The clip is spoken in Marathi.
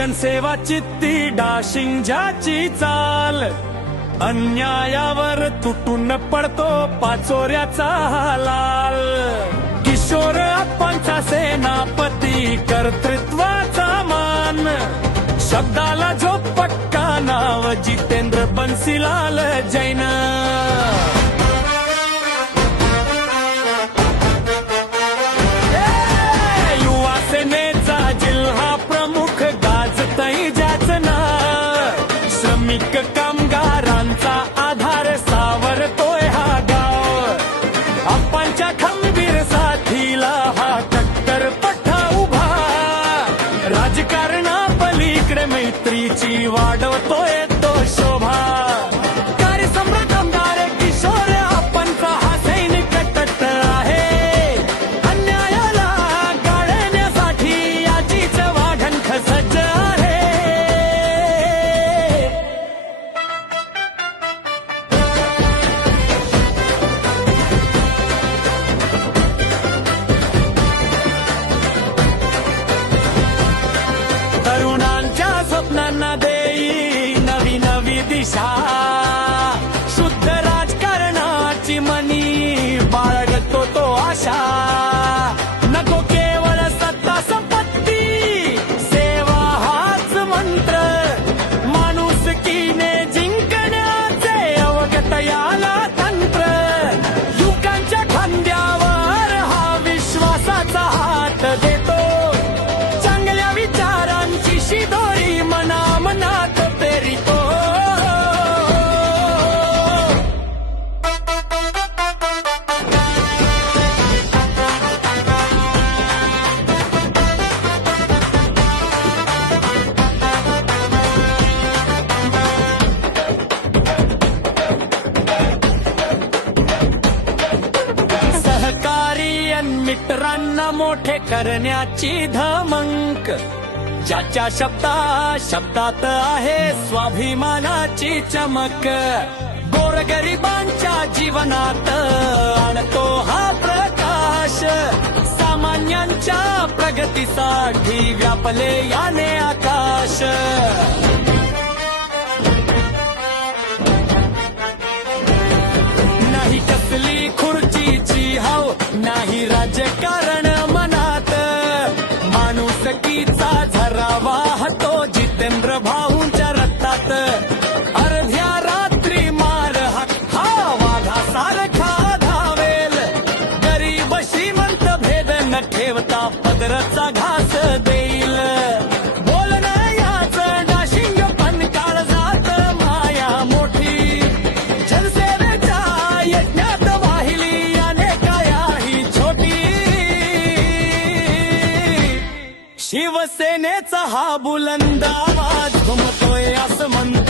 जनसेवा चित्ती डाशिंग ज्याची चाल, अन्यायावर तुटून पडतो पाचोऱ्याचा लाल. किशोर अप्पांचा सेनापती, कर्तृत्वाचा मान, शब्दाला जो पक्का नाव जितेंद्र बन्सीलाल जैन. युवा सेनेचा जिल्हा प्रमुख गाजतय ज्याच नाव, श्रमिक कामगारांचा आधार सावरतोय हा गाव. अप्पांच्या खंबीर साथीला हा टक्कर पठा उभा, राजकारणा पलीकडे मैत्रीची वाढवतोय तो शोभा. कार्यसम्राट आमदार किशोर अप्पांचा हा सैनिक तट आहे, अन्यायाला गाळण्यासाठी याचीच वाढणख सज्ज आहे. तरुणांच्या स्वप्नांना देई नवी नवी दिशा, शुद्ध राजकारणाची मनी बाळगतो तो आशा. नको केवळ सत्ता संपत्ती, सेवा हाच मंत्र, माणुसकीने जिंकण्याचे अवगत याला तंत्र. युगांच्या खांद्यावर हा विश्वासाचा हात देतो, चांगल्या विचारांची शिदोरी मनामनात पेरितो. सहकारी अन मित्रांना मोठे करण्याची धमक, ज्याच्या शब्दात आहे स्वाभिमानाची चमक. गोरगरिबांच्या जीवनात आणतो हा प्रकाश, सामान्यांच्या प्रगतीसाठी व्यापले याने आकाश. नाही कसली खुर्चीची हाव, नाही राजकारण मनात, माणुसकीचा झरा वाहतो जितेंद्र भाऊंच्या रक्तात. अर्ध्या रात्री मार हा वाघासारखा धावेल, गरीब श्रीमंत भेद न ठेवता पदरचा घास देईल. बोलणं याच डाशिंग पण काळजात माया मोठी, जनसेवेच्या यज्ञात वाहिली अनेकायाही छोटी. शिवसेनेचा हा बुलंद आवाज घुमतोय असं म्हणतो